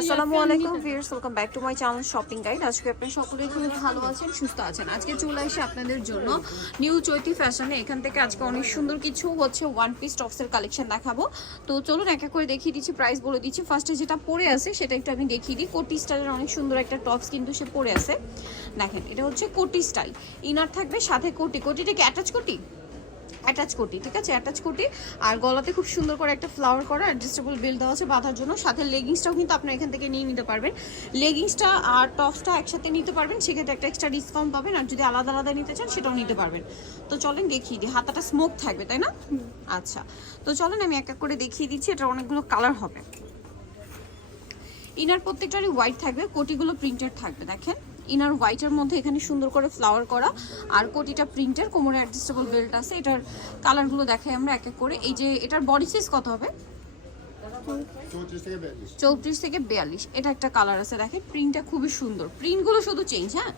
আসসালামু আলাইকুম viewers welcome back to my channel shopping guide আজকে আপনারা সকলে খুবই ভালো আছেন সুস্থ আছেন। আজকে চলে আসে আপনাদের জন্য নিউ চৈতি ফ্যাশনে এখান থেকে আজকে অনেক সুন্দর কিছু হচ্ছে ওয়ান পিস টপসের কালেকশন দেখাবো। তো চলুন এক এক করে দেখিয়ে দিচ্ছি প্রাইস বলে দিচ্ছি। ফার্স্টে যেটা পরে আছে সেটা একটু আমি দেখিয়ে দিই। কোটি স্টাইলের অনেক সুন্দর একটা টপস কিন্তু সে পরে আছে। দেখেন এটা হচ্ছে কোটি স্টাইল ইনার থাকবে সাথে কোটি। কোটিটা কি অ্যাটাচ কোটি? অ্যাটাচ কোটি ঠিক আছে? অ্যাটাচ কোটি আর গলাতে খুব সুন্দর করে একটা ফ্লাওয়ার করা অ্যাডজাস্টেবল বেল দেওয়া আছে বাঁধার জন্য। সাথে লেগিংসটাও কিন্তু আপনার এখান থেকে নিয়ে নিতে পারবেন। লেগিংসটা আর টপসটা একসাথে নিতে পারবেন সেক্ষেত্রে একটা এক্সট্রা ডিসকাউন্ট পাবেন আর যদি আলাদা আলাদা নিতে চান সেটাও নিতে পারবেন। তো চলেন দেখিয়ে দিই হাতাটা স্মোক থাকবে তাই না? আচ্ছা তো চলেন আমি এক এক করে দেখিয়ে দিচ্ছি এটা অনেকগুলো কালার হবে। ইনার প্রত্যেকটারই হোয়াইট থাকবে কোটিগুলো প্রিন্টেড থাকবে দেখেন। ইনার হোয়াইটের মধ্যে এখানে সুন্দর করে ফ্লাওয়ার করা আর কোটিটা প্রিন্টের কোমরে অ্যাডজাস্টেবল বেল্ট আছে। এটার কালারগুলো দেখাই আমরা এক এক করে। এই যে এটার বডি সাইজ কত হবে? চৌত্রিশ থেকে বিয়াল্লিশ। এটা একটা কালার আছে দেখে প্রিন্টটা খুবই সুন্দর। প্রিন্টগুলো শুধু চেঞ্জ হ্যাঁ?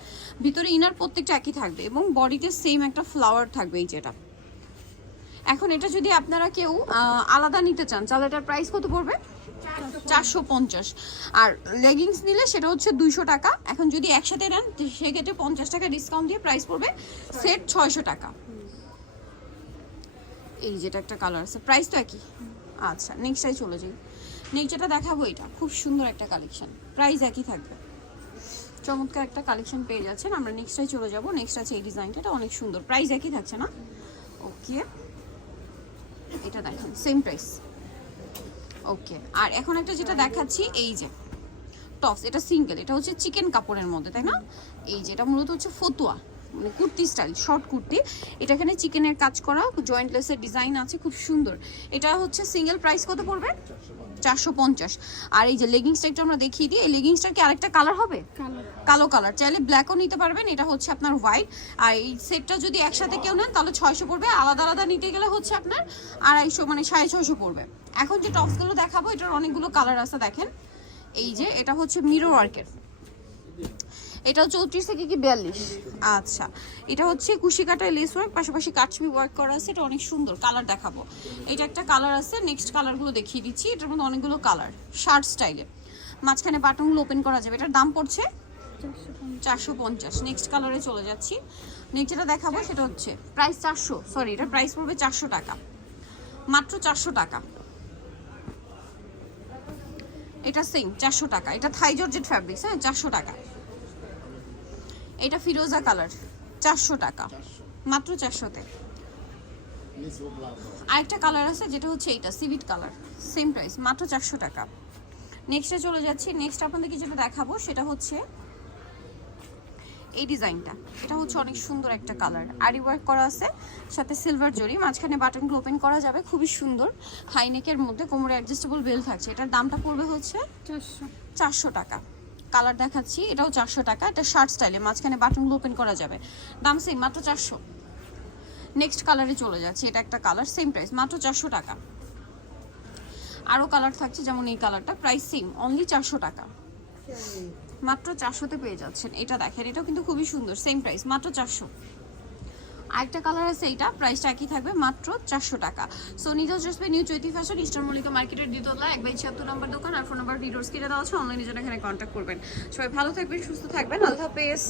ভিতরে ইনার প্রত্যেকটা একই থাকবে এবং বডিতে সেম একটা ফ্লাওয়ার থাকবে এই যেটা। এখন এটা যদি আপনারা কেউ আলাদা নিতে চান, তাহলে এটার প্রাইস কত পড়বে? চারশো পঞ্চাশ। আর লেগিংস নিলে সেটা হচ্ছে দুইশো টাকা। এখন যদি একসাথে নেন সেক্ষেত্রে পঞ্চাশ টাকা ডিসকাউন্ট দিয়ে প্রাইস পড়বে সেট ছয়শো টাকা। এই যেটা একটা কালার আছে প্রাইস তো একই। আচ্ছা নেক্সটটাই চলে যাই। নেক্সট যেটা দেখাবো এটা, খুব সুন্দর একটা কালেকশন প্রাইস একই থাকবে। চমৎকার একটা কালেকশন পেয়ে যাচ্ছেন। আমরা নেক্সটটাই চলে যাব। নেক্সট আছে এই ডিজাইনটা এটা অনেক সুন্দর। প্রাইস একই থাকছে না? ওকে এটা দেখেন সেম প্রাইস ওকে আর এখন একটা যেটা দেখাচ্ছি, এই যে টপস এটা সিঙ্গেল এটা হচ্ছে চিকেন কাপড়ের মধ্যে, তাই না? এই যে, এটা মূলত হচ্ছে ফতুয়া। মানে কুর্তি স্টাইল শর্ট কুর্তি। এটা এখানে চিকেনের কাজ করা জয়েন্টলেসের ডিজাইন আছে খুব সুন্দর। এটা হচ্ছে সিঙ্গেল প্রাইস কত পড়বে? চারশো পঞ্চাশ। আর এই যে লেগিংসটা একটু আমরা দেখিয়ে দিই এই লেগিংসটার কি আরেকটা কালার হবে? কালো কালার চাইলে ব্ল্যাকও নিতে পারবেন এটা হচ্ছে আপনার হোয়াইট আর এই সেটটা যদি একসাথে কেউ নেন তাহলে ছয়শো পড়বে। আলাদা আলাদা নিতে গেলে হচ্ছে আপনার আড়াইশো মানে সাড়ে ছয়শো পড়বে। এখন যে টপসগুলো দেখাবো এটার অনেকগুলো কালার আছে দেখেন। এই যে এটা হচ্ছে মিরো ওয়ার্কের এটাও চৌত্রিশ থেকে কি বিয়াল্লিশ? আচ্ছা এটা হচ্ছে কুশি কাটায় লেস ওয়ার্ক, পাশাপাশি কাটছবি ওয়ার্ক করা আছে, এটা অনেক সুন্দর কালার দেখাবো। এটা একটা কালার আছে নেক্সট কালারগুলো দেখিয়ে দিচ্ছি, এটার মধ্যে অনেকগুলো কালার শার্ট স্টাইলে মাঝখানে বাটনগুলো ওপেন করা যাবে, এটার দাম পড়ছে? চারশো পঞ্চাশ নেক্সট কালারে চলে যাচ্ছি। নেক্সট যেটা দেখাবো সেটা হচ্ছে প্রাইস চারশো সরি এটা প্রাইস পড়বে চারশো টাকা। মাত্র চারশো টাকা। এটা সেম চারশো টাকা। এটা থাই জর্জেট ফ্যাব্রিক্স হ্যাঁ চারশো টাকা। এটা ফিরোজা কালার চারশো টাকা। মাত্র চারশোতে। আরেকটা কালার আছে যেটা হচ্ছে এইটা সিভিট কালার সেম প্রাইস মাত্র চারশো টাকা। নেক্সটে চলে যাচ্ছি নেক্সট আপনাদেরকে যেটা দেখাবো সেটা হচ্ছে এই ডিজাইনটা। এটা হচ্ছে অনেক সুন্দর একটা কালার। আরি ওয়ার্ক করা আছে সাথে সিলভার জরি মাঝখানে বাটনগুলো ওপেন করা যাবে খুবই সুন্দর। হাইনেকের মধ্যে কোমরে অ্যাডজাস্টেবল বেল থাকছে। এটার দামটা পড়বে হচ্ছে চারশো টাকা। কালার দেখাচ্ছি, এটাও চারশো টাকা। এটা শার্ট স্টাইলে, মাঝখানে বাটনগুলো ওপেন করা যাবে। দাম সেম মাত্র চারশো। নেক্সট কালারে চলে যাচ্ছে, এটা একটা কালার সেম প্রাইস মাত্র চারশো টাকা। আরও কালার থাকছে, যেমন এই কালারটা প্রাইস সেম অনলি চারশো টাকা। মাত্র চারশোতে পেয়ে যাচ্ছেন, এটা দেখেন, এটাও কিন্তু খুবই সুন্দর সেম প্রাইস মাত্র চারশো। আরেকটা কালার আছে এইটা প্রাইসটা একই থাকবে, মাত্র চারশো টাকা। সো নিজ জসবে new Chaiti fashion Easter Mallika মার্কেটের দ্বিতলা এক বাই ছিয়াত্তর নম্বর দোকান। আর ফোন নাম্বার ভিডিওস কিনে দেওয়া আছে অনলাইনে যেন এখানে কন্ট্যাক্ট করবেন। সবাই ভালো থাকবেন, সুস্থ থাকবেন। আল্লাহ হাফেজ।